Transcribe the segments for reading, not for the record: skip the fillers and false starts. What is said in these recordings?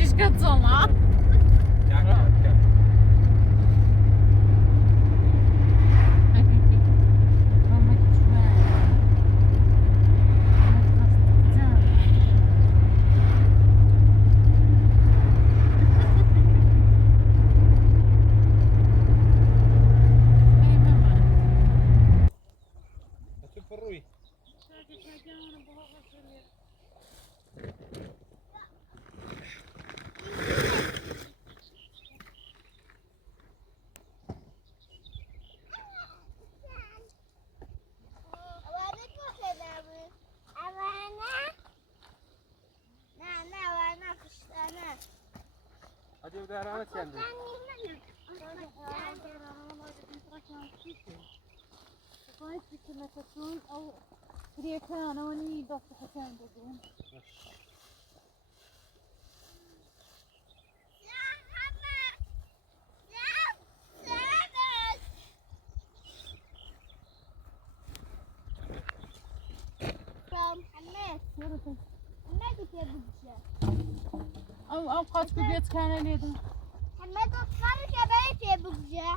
بديش كتطلع. هذه ودارانة كندي. أو كريكان أو ني ضغط حسين بدون. أو قد كبيت كان ليدا. حمد الصار كبيت بوجه.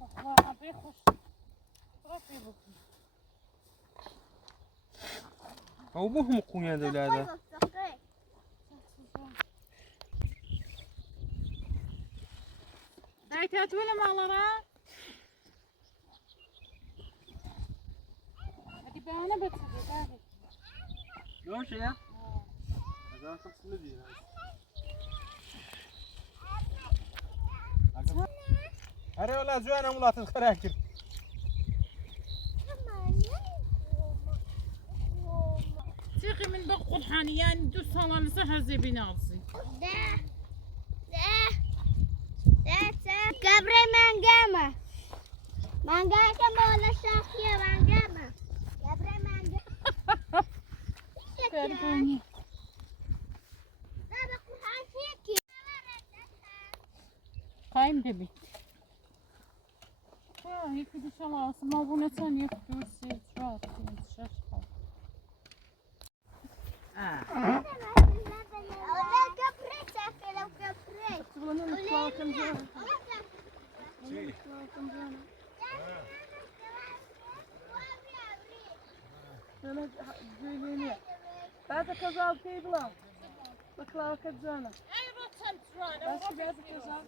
والله بيخش. رفي بوجه. أو بهم قوية دولادة. دايتات ولا مالرا؟ هذي بانا بتصدق هذي. لوش يا؟ هذا خمس مدي. أري ولا زوانا ملاط الخراكر. تيقي من بق الحانيان دو صالة لسه زي بناصي. كبري مانجامة. مانجامة كم ولا شاخية مانجامة. كبري مانجامة. كارفوني. لا بقول هيك. قايم دبي. هيك إن شاء الله ما بونا ثانية كدوسي شراط شاشة. بعد كذا كيبلا بكلا كذانا أيوة تنترانا. بس بعد كذا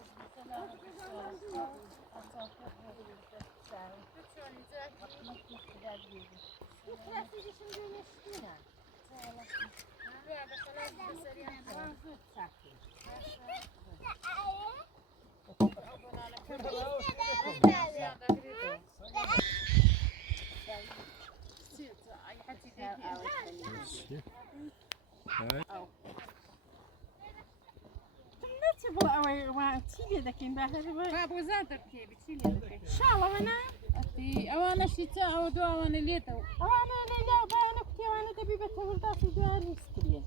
تبغى أو تيجي ذاك باهر بابو زادر كي بتشيلي لك. إن شاء الله أنا أتي أوانا شتاء أو دوا أوانا ليتو. أنا لا بانا كتير أنا تبي بتورد في دار مسترية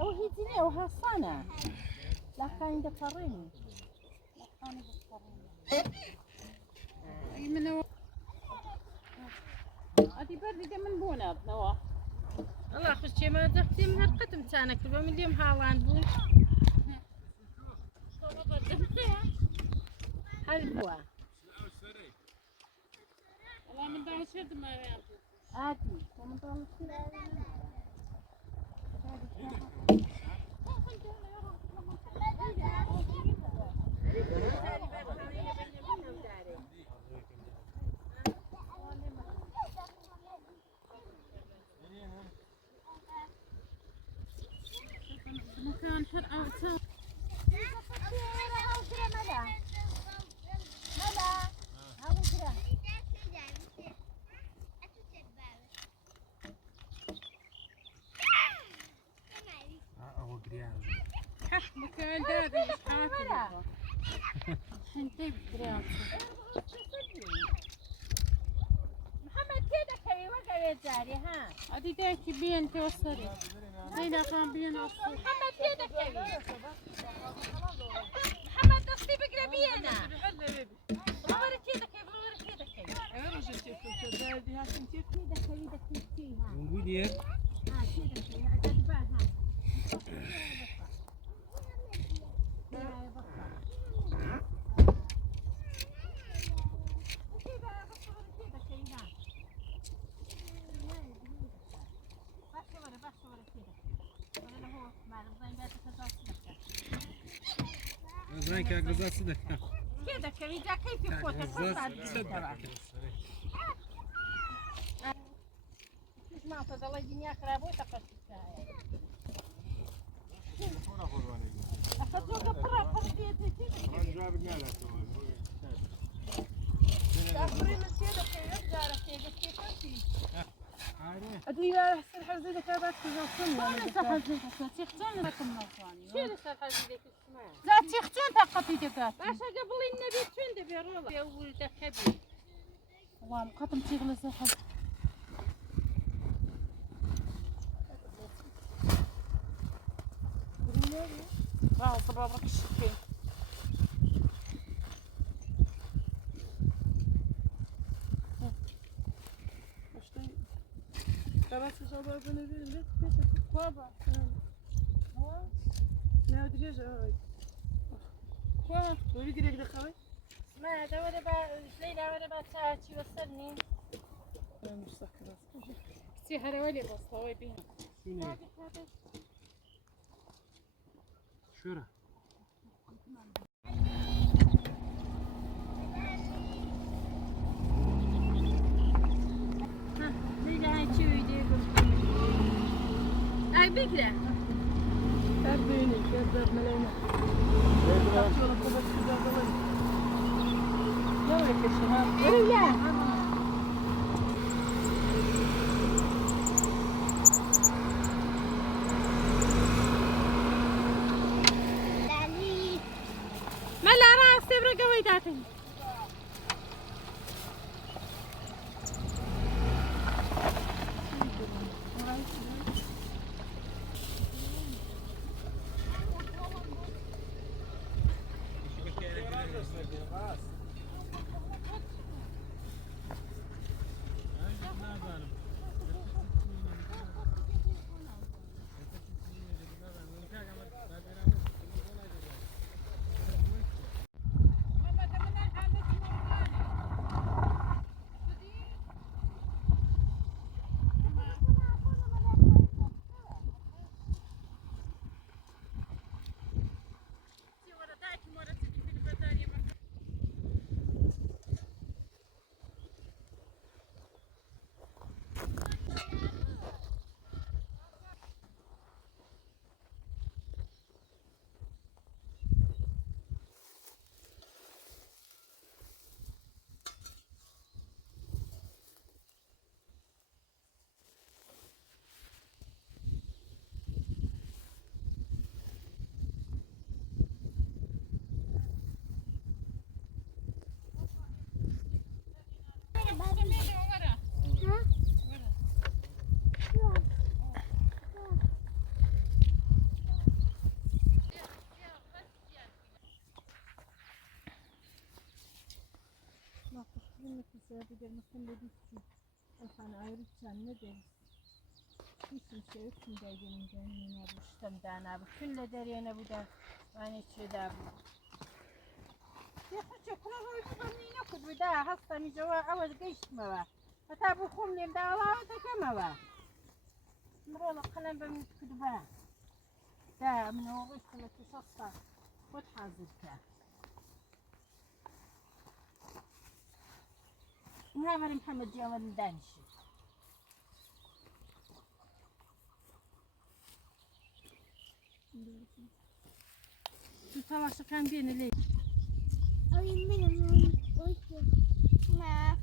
أو هيدني أو هالصانع لا كان يدفرني لا كان يدفرني. أي منو؟ أتي برد من بونا بنوا. الله خشي ما دختي من هالقدم تانا كل من اليوم هاوان بون حلوة والله من ده شد ما يعرف. عادي ومن طال مكان حر أو سام. مكان دابي حاكم. حنتي بريان. محمد كده كي وقع يجاري ها أدي داكي بين توصلي. زينا كان بين أصلي. محمد كده كي محمد تصلي بقرا بينا بلور كده كي بلور كده كي انا رجعت في الدادي ها سنتي كده كي ها ونقول ها كده كي عجبها ها سرنك غزال صدق كده كريجا كيف يفوت الفرصة تبع ما تضل الدنيا خرابو تقصتها أخذوا قبرة فردية تأخرين السيدة في يرجع رفيقة كيف أنتي أدري السلحة زي ذاك هذاك في الصنة أنا السلحة زي ذاك تختون رقم نصاني شيل السلحة زي ذاك السماء ذات تختون تقطي دقات باش قبل النبي تشون دبي رولا يا ولد كبير والله مقطم تشغل السلحة صبابك الشكين Teraz trzeba by nie wiedzieć, co to kłaba. Nie odrzeże, oj. Kłaba, to widzisz jak dechałeś? ما دورة بقى ليلى ورا بقى تاعتي وصلني أنا مش سكرت. كتي هراولي بصوي بيها شنو شورا ليلى هاي شو يديكم أي بكرة Erdeyini, gözler meleğine. Kapçıyorum, kuvvet güzel dolayı. Ne öyle kesin ha? ليلى دالي ما لا راس تبرق ويداتي Bir de düşsün. Efendim ayrıca ne deriz? Hiçbir şey yok. Şimdi gelin bu işten abi. Külle deriyene bu da aynı şeyde bu. يخرج كل روز بني ناخذ ودا هسه من جوا أول قيش ما متى بخوم لي مدا الله وتكما با مرول قلم بمن كدبا دا من هو غيش كل تصصى وتحازبك نعمر محمد جواد دانش تتواصل كان بين الليل ما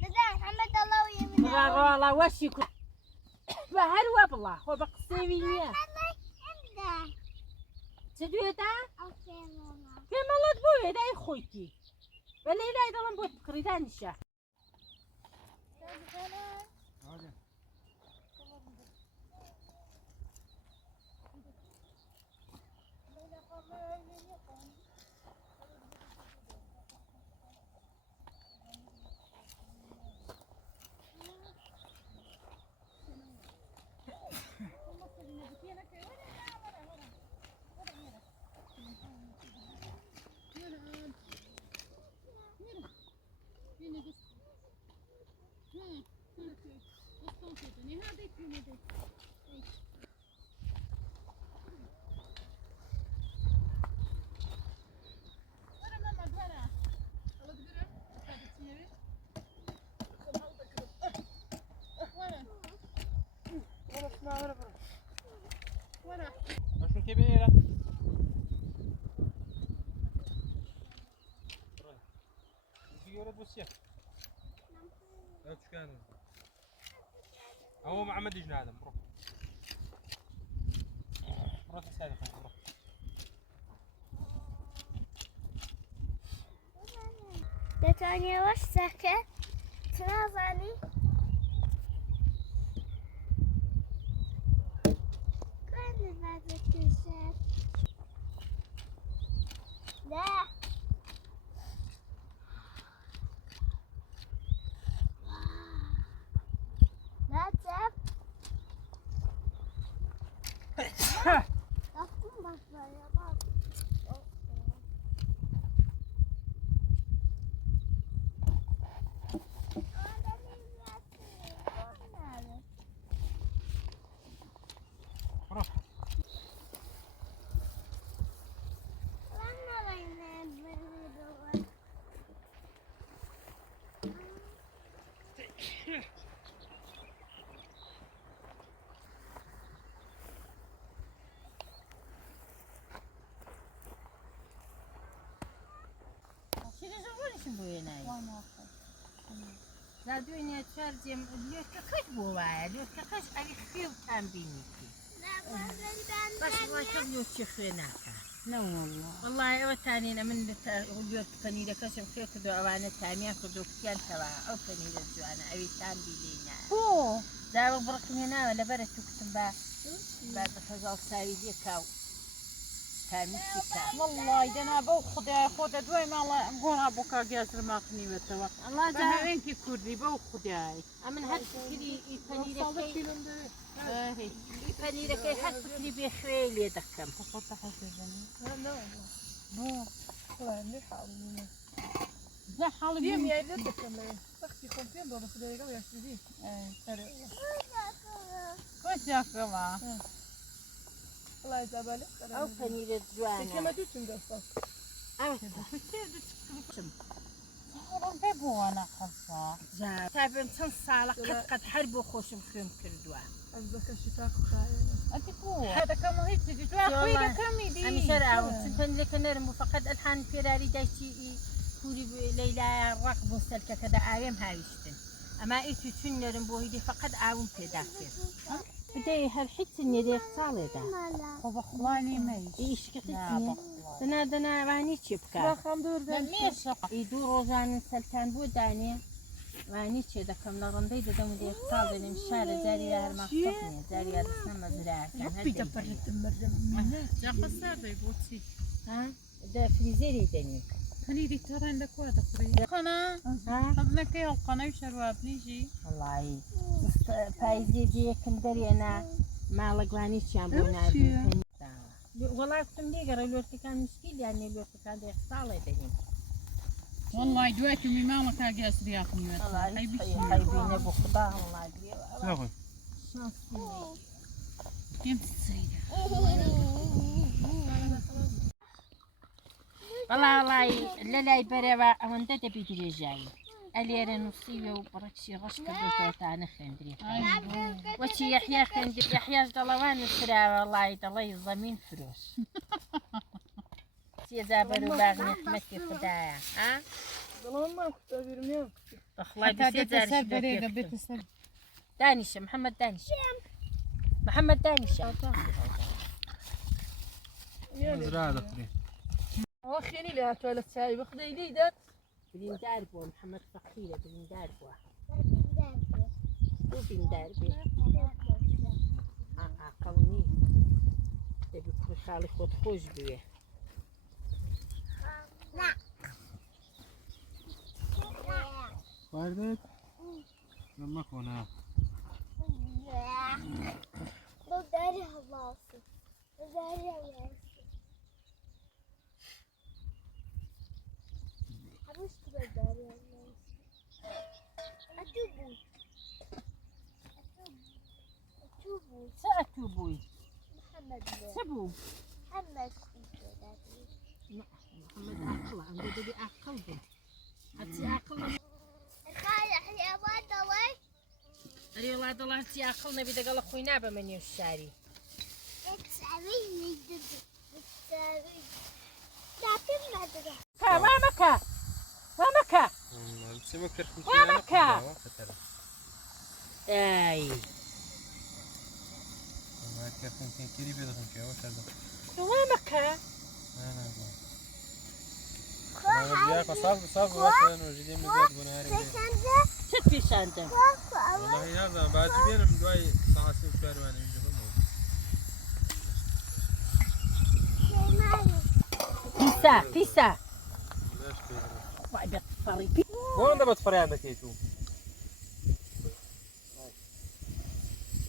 دادا محمد الله ويمين والله وش يكون بهر والله هو بقسيوية تدويتا كما لا تبوي دا يخويتي ولا لا يضل نبوت بقريدان الشاه شو كبيرة يورد بسيا لا تشكان هو محمد يجنى هذا مروح مروح تساعد مروح دتاني وسكة تنازلي كل ما بتنسى لا لا تب أقوم بس يا بابا مروح شنو زغوري شو بويناي لا دنيا ترجم اليوت كاش بوايا اليوت كاش علي خفيف كان بينيكي بس ما تبلوت شخيناكا لا والله والله وتانينا من اليوت فنيلة كاش خفيف كدو أوانا تامية كدو كيان تبع أو فنيلة جوانا أبي تام بيلينا هو زاو بركم هنا ولا برا تكتب بعد خزال ساوي ديكاو والله ده انا باخذ خذ دواي ما الله نقول ابوك جاسر ما قنيمه توا الله ده وين كي كردي باخذ هاي أمن هاد فكري فنيلة كي هي فنيلة كي هاد فكري بخيل يدكم تحط حسبني لا حالي Diyorum ya evde tutamıyorum. Bak bir kompiyon dolu sıraya gel yaşlı كويس يا اخوة Allah izabeli. أو فنيلة جوانا Keme düştüm dostum. أو بيبو انا خلصة جا تابن تنصالة قد حربوا خوشم خيم كردوا Azbaka şifa kukayena. انت كو هذا كم هيك تجي تواخذي كم أنا يدي شرعوا فنيلة كنرمو فقد الحان فيراري دايتي كوري ليلى الرقب والسلكة كذا آيام هايشتن أما إيتو تنرم بوهيدي فقد آوم بيداكير بدي هالحتة يدي اختالي دا خب اخواني ميش إيش كتتني دنا واني تشبكا Rakam dur ben. ميش يدور روزان سلطان بوداني واني تشي دكم لغندي دم دي اختال بين الشارع زاري هر مقصدني زاري هر سنة مزرعة كان Yok bir de parlatım merdim. جا خسارة بوتي ها ده فريزيري دني خلي دي ترى عندك واحدة قريبة قناة ها قبلك يا القناة وشرواب نيجي والله فايزي دي كندري أنا ما لقواني شام بونا والله كنت مديقر الوقت كان مشكل يعني الوقت كان دي اختالي دني والله دلوقتي مي مالك اجاز رياضني والله هاي بشي حيبين ابو خضار والله تاخذ كيف تسيدة والله لا يبروا أوندا تبي ترجعي أليرا نصيبه وبركشي غش كبرتو تاع خندري وشي يحيى خندري يحيى ضلوان السرا والله ضلي الضمين فلوس سي زابرو باغ نحمتي خدايا ها Zaman mı kurtarıyorum ya? اخلاي حتى بس يزار بيتسب بريقة بيتسب دانش محمد دانش محمد دانش مزرعة دكتوري وخيني لها توالت ساي بخدي لي ده. بلين داربو محمد فقيرة بلين داربو وبين داربي عقلني تبي كل خالي خود خوش بيه واردك لما كنا لو داري هلاصي داري هلاصي حبوش كده داري هلاصي أتوبو أتوبو سأتوبوي محمد سبو محمد محمد عقل عنده بدي عقل هاتي عقل خالي يا ولد الله والله دڵار چی عقڵ نەبی دەگەڵە خۆی نابە بە نێو شاری وامەکە وامەکە بسمە کرد وامەکە ئای كرفون كان كيري بيضهم كي واش هذا وامەکە انا صاف واش انا جديد مزاد بنهاري چت پیشاندم والله هذا بعد بين من دواي ساعه وشهر وانا يجي پیسا پیسا ليش كده وای بتفري وين دابا تفري عندك يتو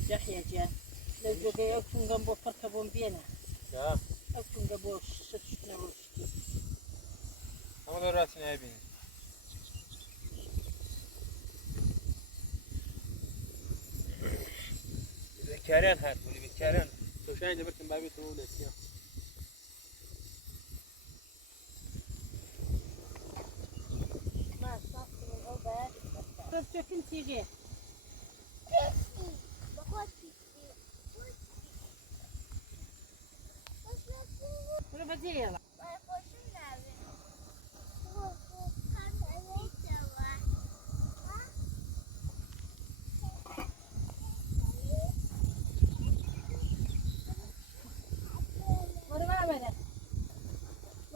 يحيى جا لو جاي او تنقم بو فركبون بينا يا او تنقم بو شتنا وشتي هذا راسي نايبين كارين هات ولي بكارين تو شاين جبت من بابي تو ولك يا ما صافي من الأوبات طب كنتي غير ولا بدي يلا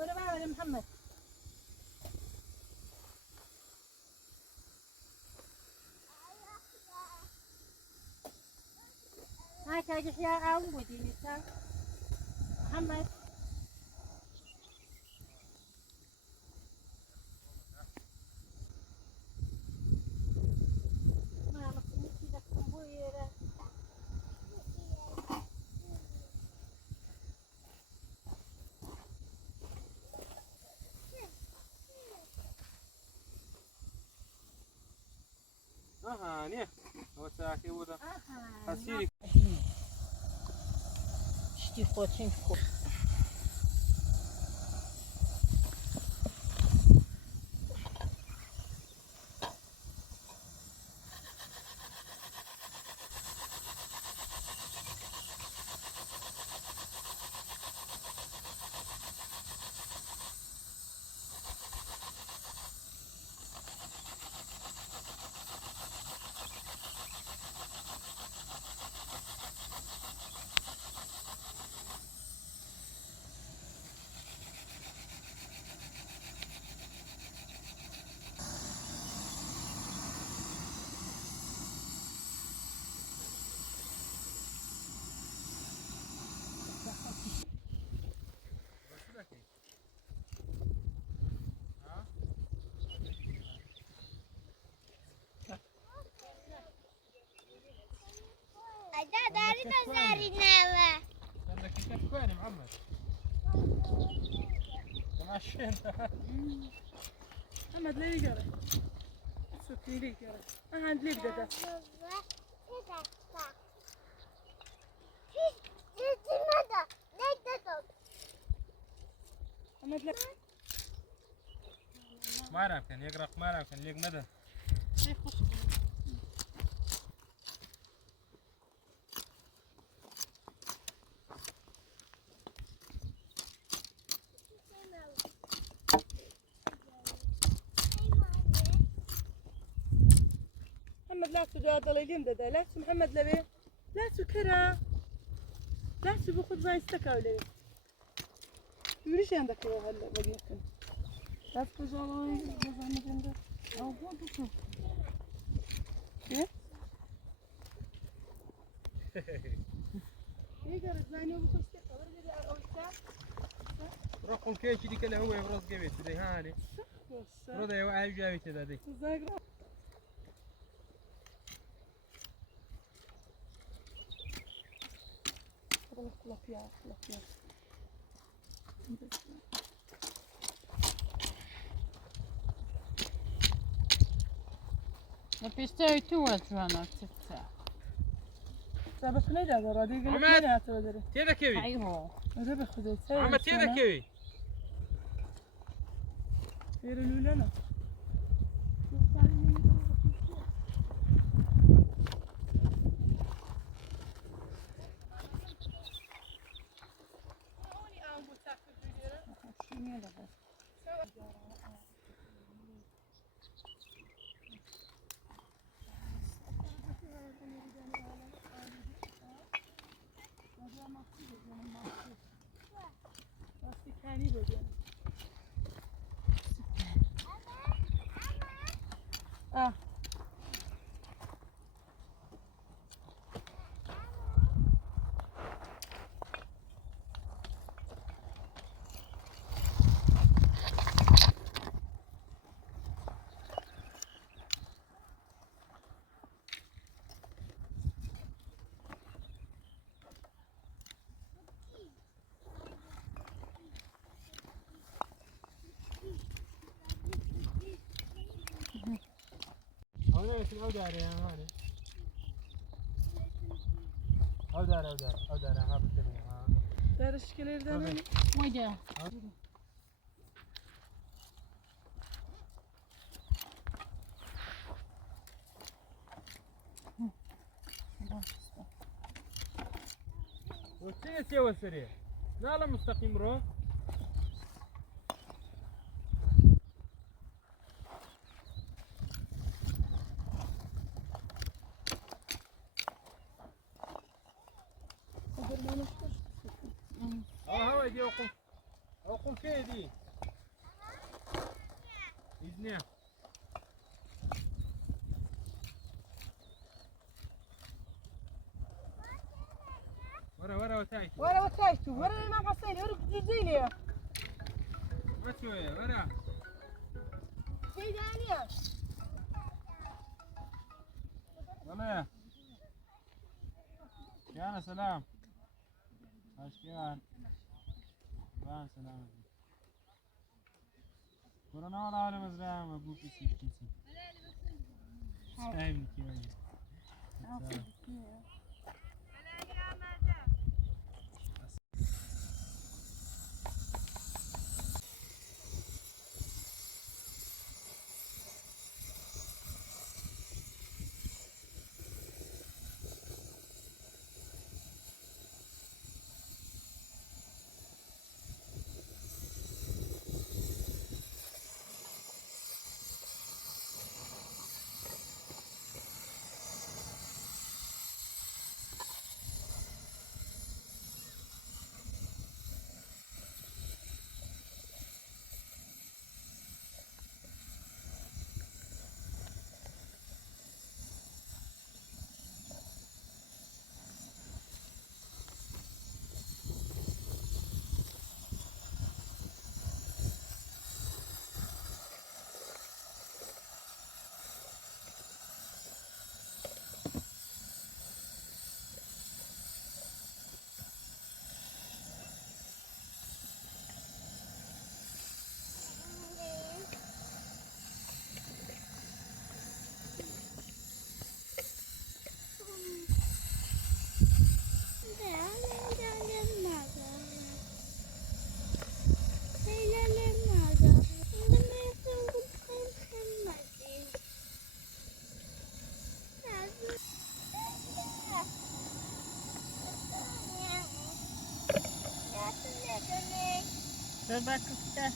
ولا ما ولا محمد هاي تاجي يا أم ودي محمد نيه هو ساكي ودا حسيري شتي خوتين خو داري نزاري نامه عندك كيف وين محمد تماشي انت محمد ليه يقرا سكتي ليه يقرا انا عند ليه بدأ محمد لا ما اعرف كان يقرا ما اعرف كان ليك مدى محمد لا تدعى ضليلين ده لا محمد لبي لا سكرا لا بخد زي استكا ولا يوريش عندك هلا بقيت لا تجاوي محمد عندك او هو بشوف ايه يقدر زاني وبخد استكا ولا او استكا روحوا كيش دي كله هو يبرز جبت دي هاني رضا يا وعي جاي كذا دي ما بيستوي تو جوانا تتسع بس نيجا ذا دي قلت عماد. لي هتودري تيدا كيوي ايوه هذا بخذ محمد تيدا كيوي يرلو لنا هنا يمكن أو داري يا مالي أو داري ما بتكلم دار الشكل يرداني وجه وشي سوى سريع لا مستقيم روح هوا دي أوقف كي دي إذنها ورا وتايت ورا وتايتو ورا ما حصيني ورا تجيني ما شوية ورا في دانية والله يا سلام أشكال بان سلام كورونا ولا على مزرعة أبوك كيسي سايم كيوي Coba kita.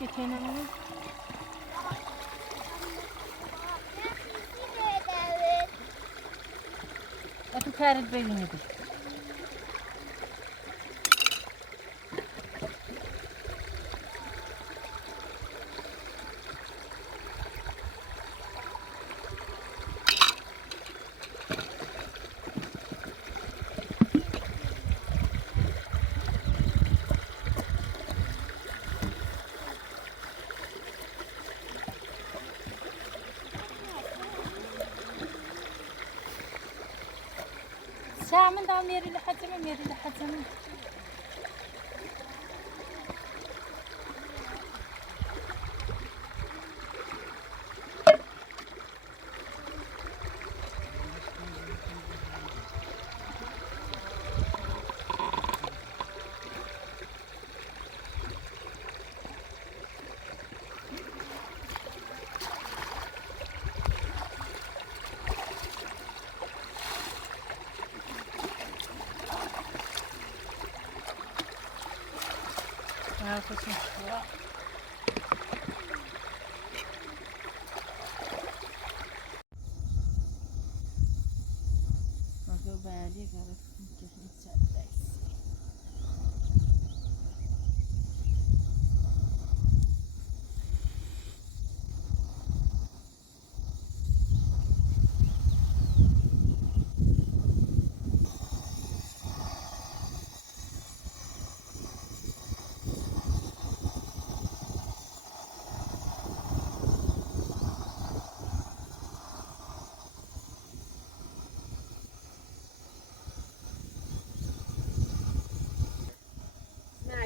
Çekelim. أتو كارد بيني دي. ساعة من دام ميري لحزمة عارفة شو مشكلة. ما بالي قالت كيف نتسلى.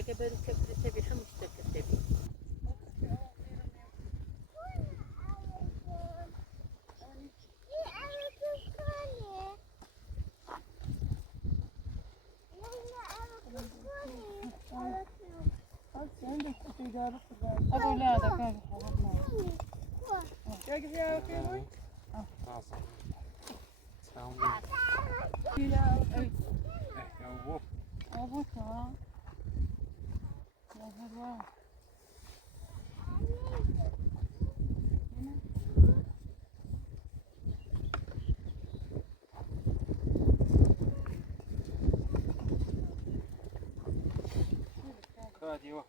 قبل كبر تبي حمش تبي أقول لا هذا كان كاديو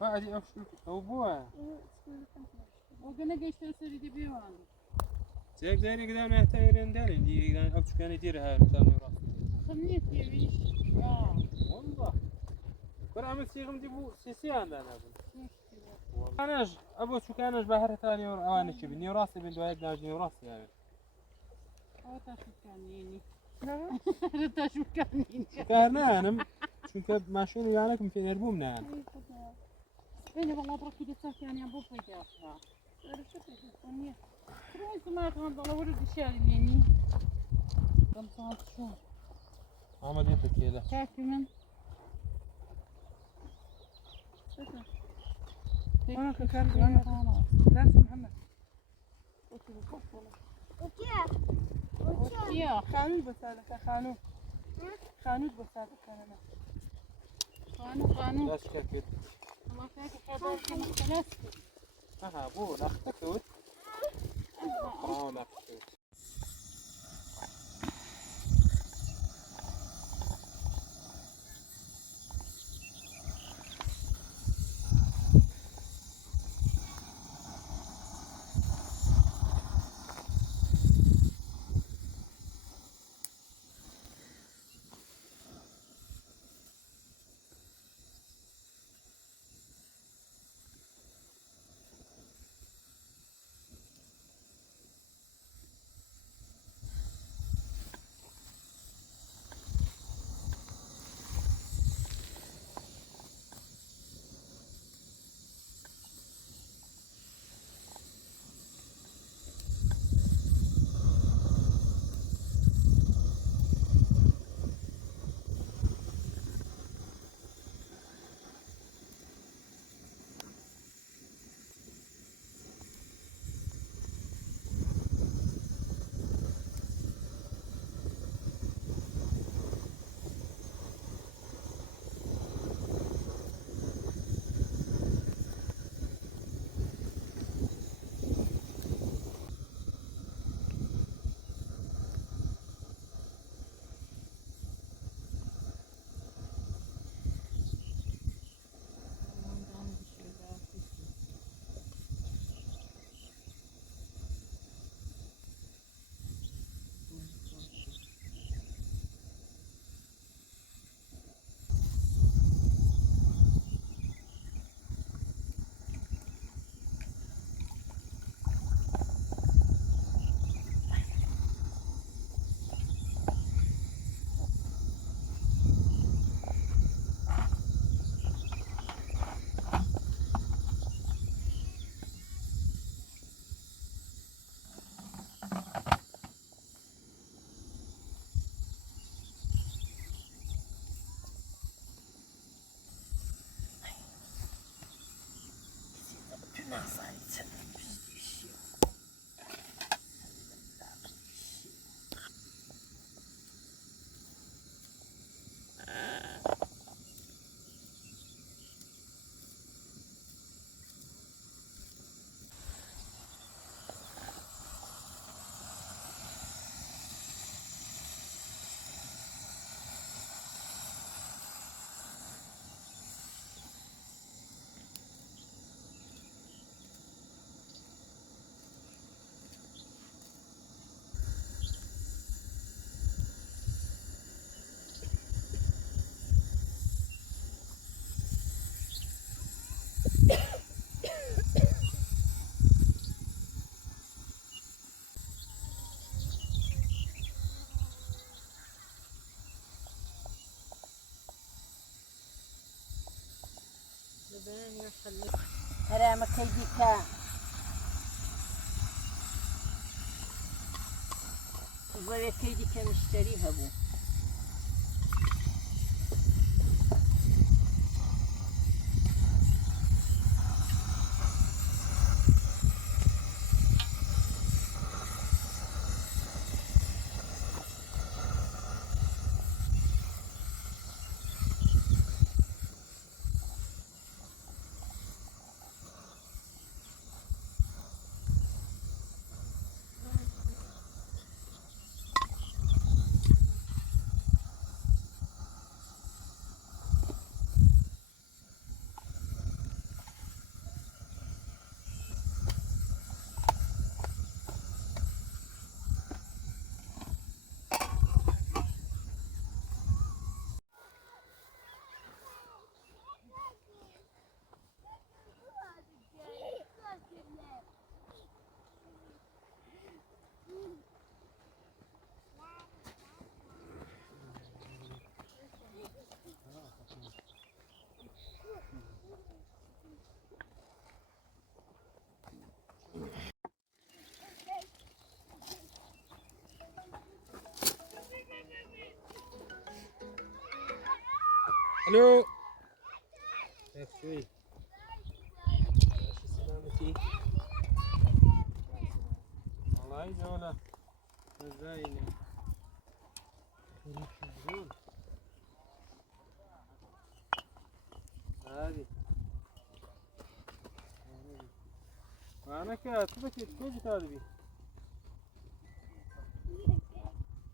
قاعد أفشل أو بوا وقلنا قيش تسري دي بيوان زيك زيني قدام يحتاجين داري دي كان أبش كان يدير هاي مثلا راس خميت يبيش والله كل عمل سيغم ديبو سيسي عندنا أبو أناش أبو شو كانش بحر ثاني أنا شو بني راسي بندو هيك ناجي راسي يعني أو تشوكانيني تشوكانيني كان أنا شو كاب ما شو يعني كم في نربوم نعم أنا والله بركي دتك يعني أبو فيديا كروز ما كان ضل ورد الشارع يعني كم ساعة شو عمل يدك كذا كافي من أنا كان أنا ناس محمد يا خانوت بس هذا خانوت بس هذا كان أنا خانو لا شكاكيت ما فيك حبار كم ثلاث أها بو لا أختكوت لا أختكوت نازانیت هرا مكيديكا ولا كيديكا مشتريها بو الو شوي سلامتي والله جولة زينة هذه أنا كاتبك كيف كاتبي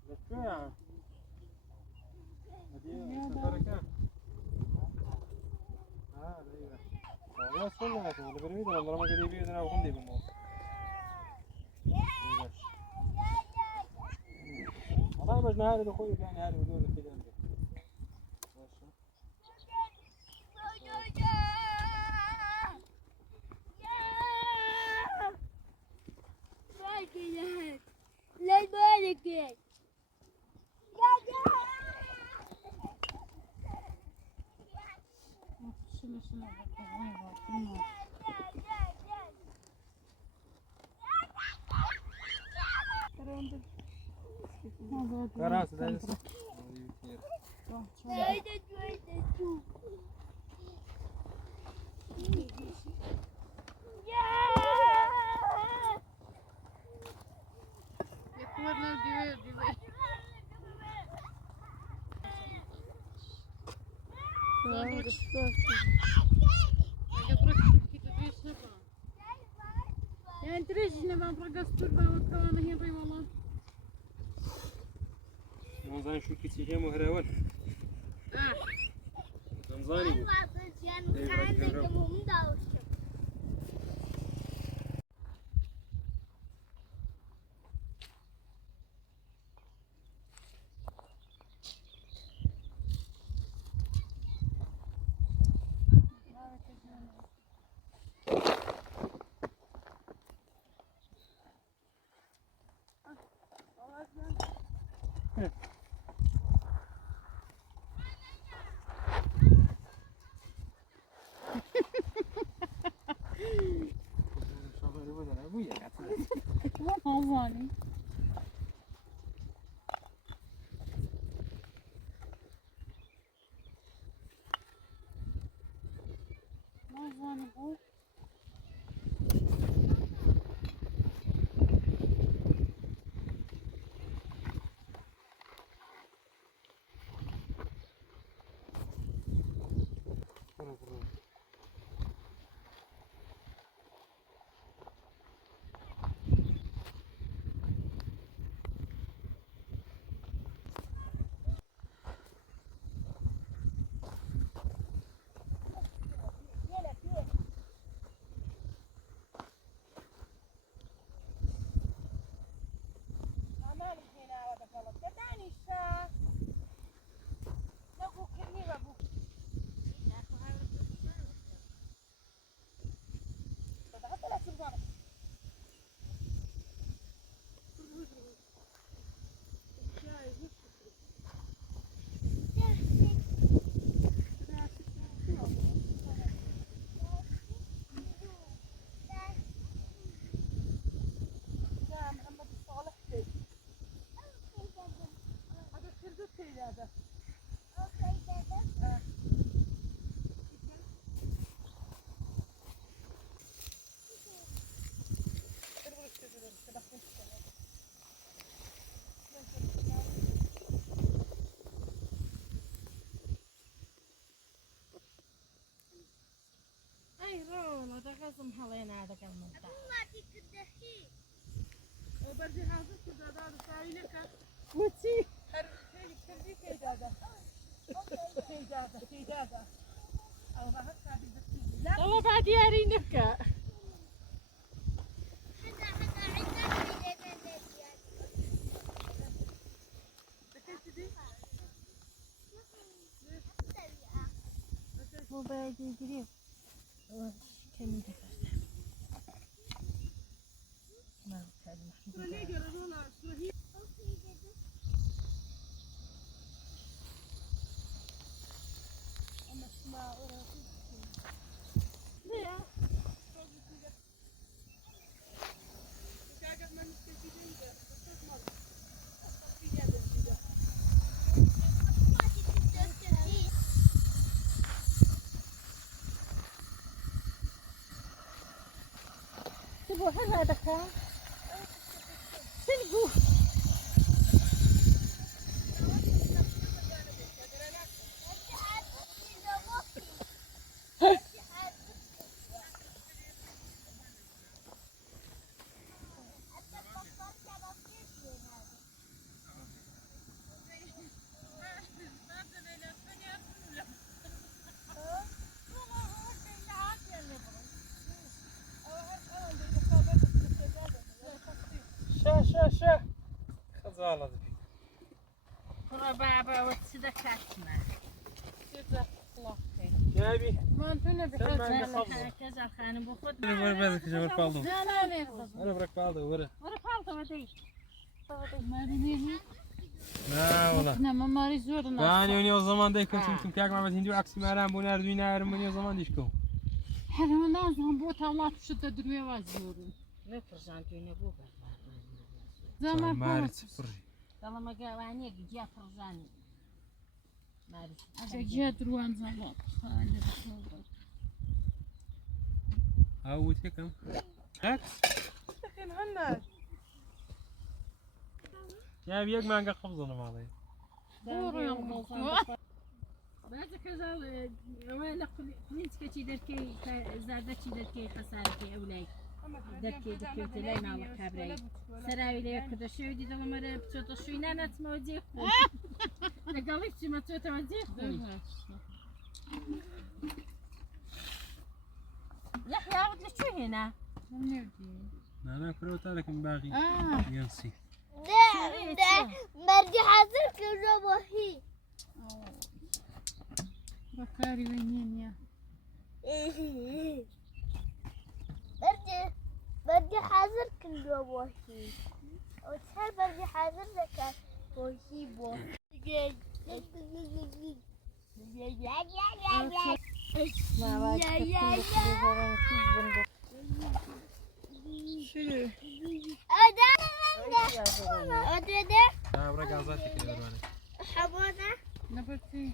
لكن هذه سفرك لا صلنا لكن اللي بريد والله ما قد يبيدنا وخندي بالموت والله بجنا هذا اخوي كان هذا بدون كذا لا يبارك خلاص ده يعني تريجنا ما برقص تربة والكوامة هي ري والله نظاني شو كتير مهرون نظاني هواني هواني بو لازم هلينا هذا المنطقة. وبرجي حاضر كذا دار سايلك وتي خليك كذا كذا أو راح تابي بس والله بعد يارينك. مو بعد يجري. كم دفعت؟ ما تبغى هذا كان تلقوا شا خزالة ذي ترى بابا وتصدقاتنا جابي ما أنتنا سلمى كذا خانم بخد أنا برك جبر بالدو لا لا لا أنا برك بالدو ورا ورا فالطة بدي ما دنيني لا والله إحنا ما ماري زورنا يعني وني الزمان ده كنتم كياك ما بدين دو عكس ما رام بنا ردوينا رمني الزمان ديشكو حنا نازهم بوتا الله تشد دروي وازورو لا فرجان كينا بوبا زمان ماري فوت صفر والله ما قاواني جا فرجاني ماري جات روان زمان خالد هاو تكم هاك لكن هنا جابي يك ما نقى قبضنا ماضي بورو يوم بعد كذا وانا قلت كتي دركي زادتي دركي خسارتي أولاي دركي وتلاقينا على كابري سراوي لي كذا شو دي دم مرة بتوت شو نانا تمودي لقالك شو ما توت مودي يحيى عود لك شو هنا أنا كروت لك باغي ينسي ده مرجي حاضر كله وهي بكاري وينين يا مرجي حاضر كله وهي وتحل مرجي حاضر لك وهي بو شنو لا برك عزاتك يا رواني حمونا نبرتي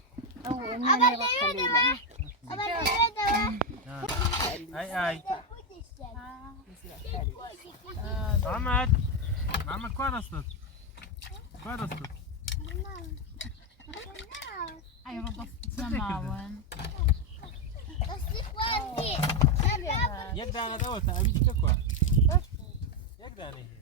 اي محمد كوين اصلا كوين اصلا ايوه بس سماون يقدر انا دوت ابي تكوى يقدر انا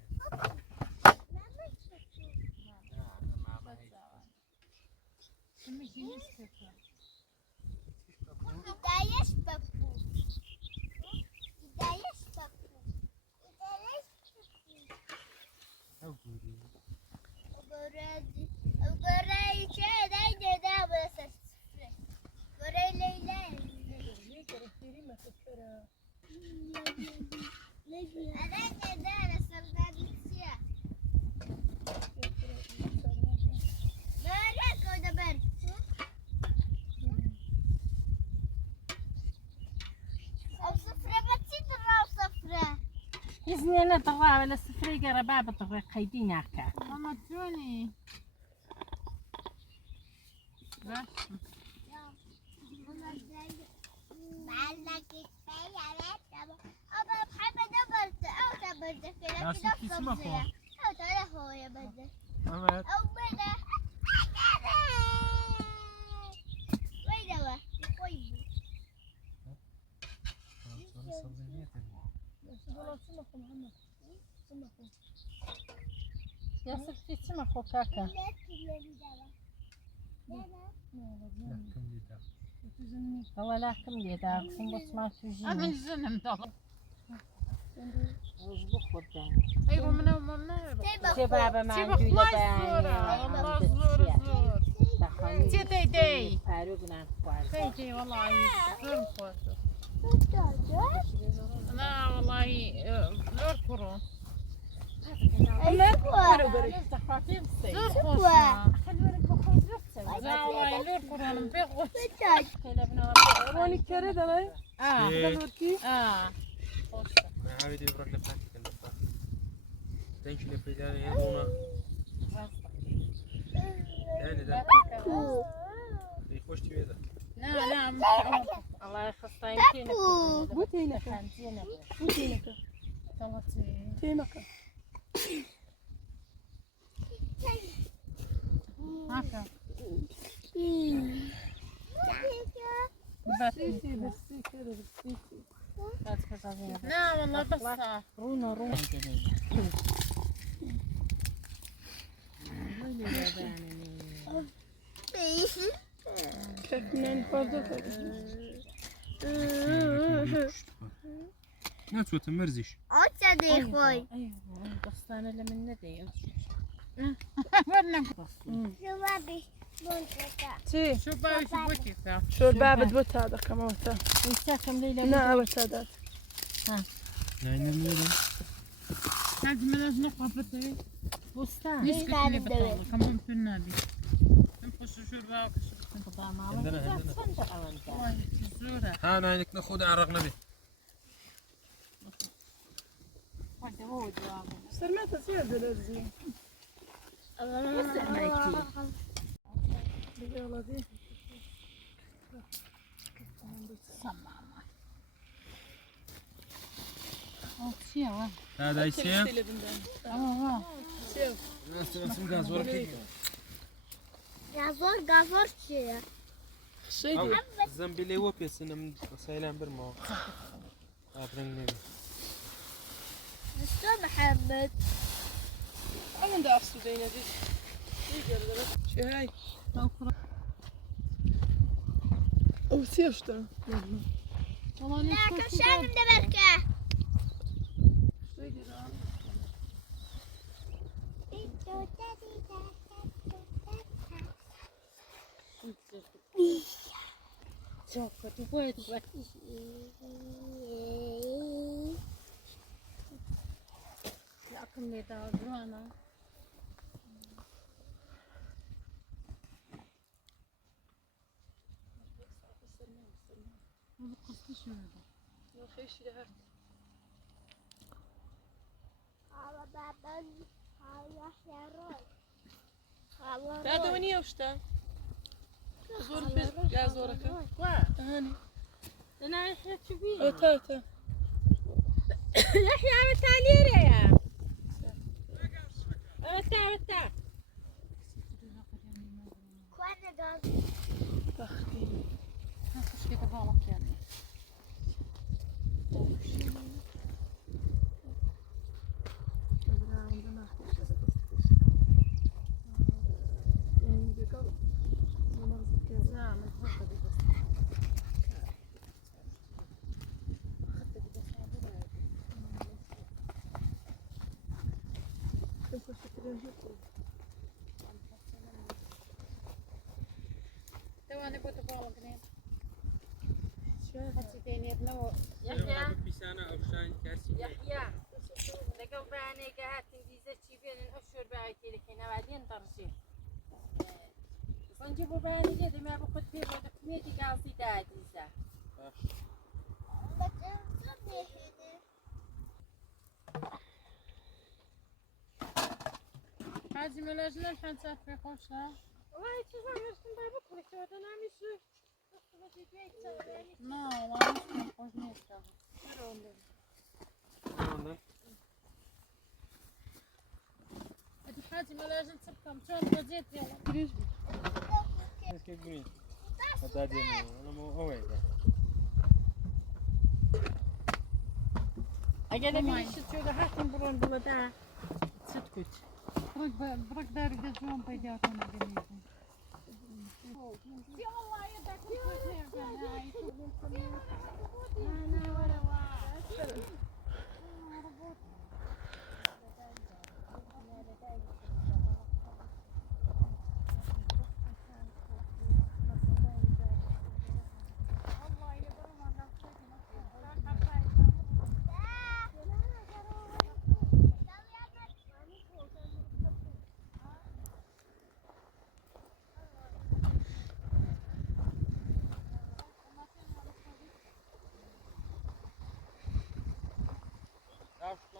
يزني أنا ترى ولا سفري قربا بطريق خيدينك ماما توني يا ستي اسمه فوق محمد ياسر كيتي ما خوك هكا هو لا كم يدا خمس ما تجي من زنم دغ وزبخ قدام ايوه من شباب ما عندي والله زور تي تي تي فاروقنا تي تي والله زور خواتو لا والله زور كورون زور خوشنا لا والله زور كورون بيغوت روني كري دلي دلوركي خوشة عاودي يبرد لفاتك اللفات تنشي لفيداني يدونا يعني ده يخش تبيدا لا مش الله يخصها يمكن بوتينك بوتينك طلعتي تيمك هكا سيسي بسي كده بسيسي لا والله بس رونا كفنان فرضو لا توت مرزش أتدي خوي ايوه بس انا لمن ندي ورنا شو بابي بنتك تي شو باي شو بوتيك شو الباب دبوت هذا كمان انت كم ليله نعم بتادات يعني الميرا هذه من أجنق بطري بستان نسكت اللي بطلع كمان في النادي نخش شربة عندنا والله تزورة ها انا هيك ناخذ عرقنا به سرمات سير دلزي يلا دي هذا يسير شوف اسم غاز وركي غازور شيء شيء زنبيلي وبيس انا من سايلان برما ابرنج نبي مستر محمد أنا دا أفسدين هذي شو هاي أو سيرشتا لا كشان من دبركة شوفوا تبغى لكم ليتا جوانا هذا وين يوشتا زور الفيس يا زورك هاني انا يحيى شبيه تا يحيى متاليري يا متى كوانا غاز تختي نخش كده غلط يعني تواني كنت بقول جنين حتى تاني بنو يحيى بيسانا افشان كاسي يحيى لقوا باني قاعد تنجيزة شيبين الأشهر بعيتي لك هنا بعدين ترجع فنجيبوا باني جدي ما باخد فيه ودك ميتي قاصي داديسة هذه من أجل الحنسات في خوشها والله تشوفها مرسم باي بكرة كده أنا مش لا والله مش خوش نيسا هذه حاجة من أجل تسبكم شو بديت يلا كيف قولي هذا دي انا مو اوعي اگر نمیشه چه هاتیم برون بلده صد کت برك داري دزوم بيجاكم جميل. يا الله يدك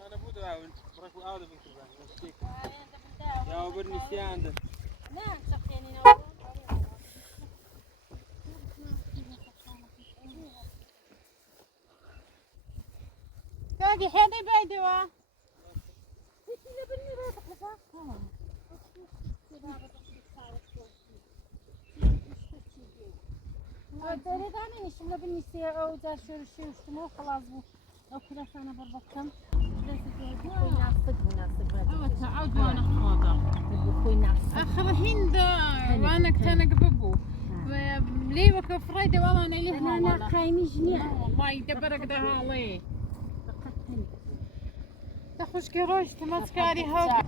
أنا بودو أون بركو أود بنكبر نشتيك يا وبرني سياندر نعم سخيني باقي حياتي بايدوا تريد أنا نشمل بالنسية أو ذا شو شو خلاص أو كذا أنا بربطهم تعود وانا خوضة آخر هند وأنا كتنق ببو ليه وكفريدة والله أنا ليه أنا خايمي جنيا والله يدبرك ده عليه تخش كروش تمسكاري هوب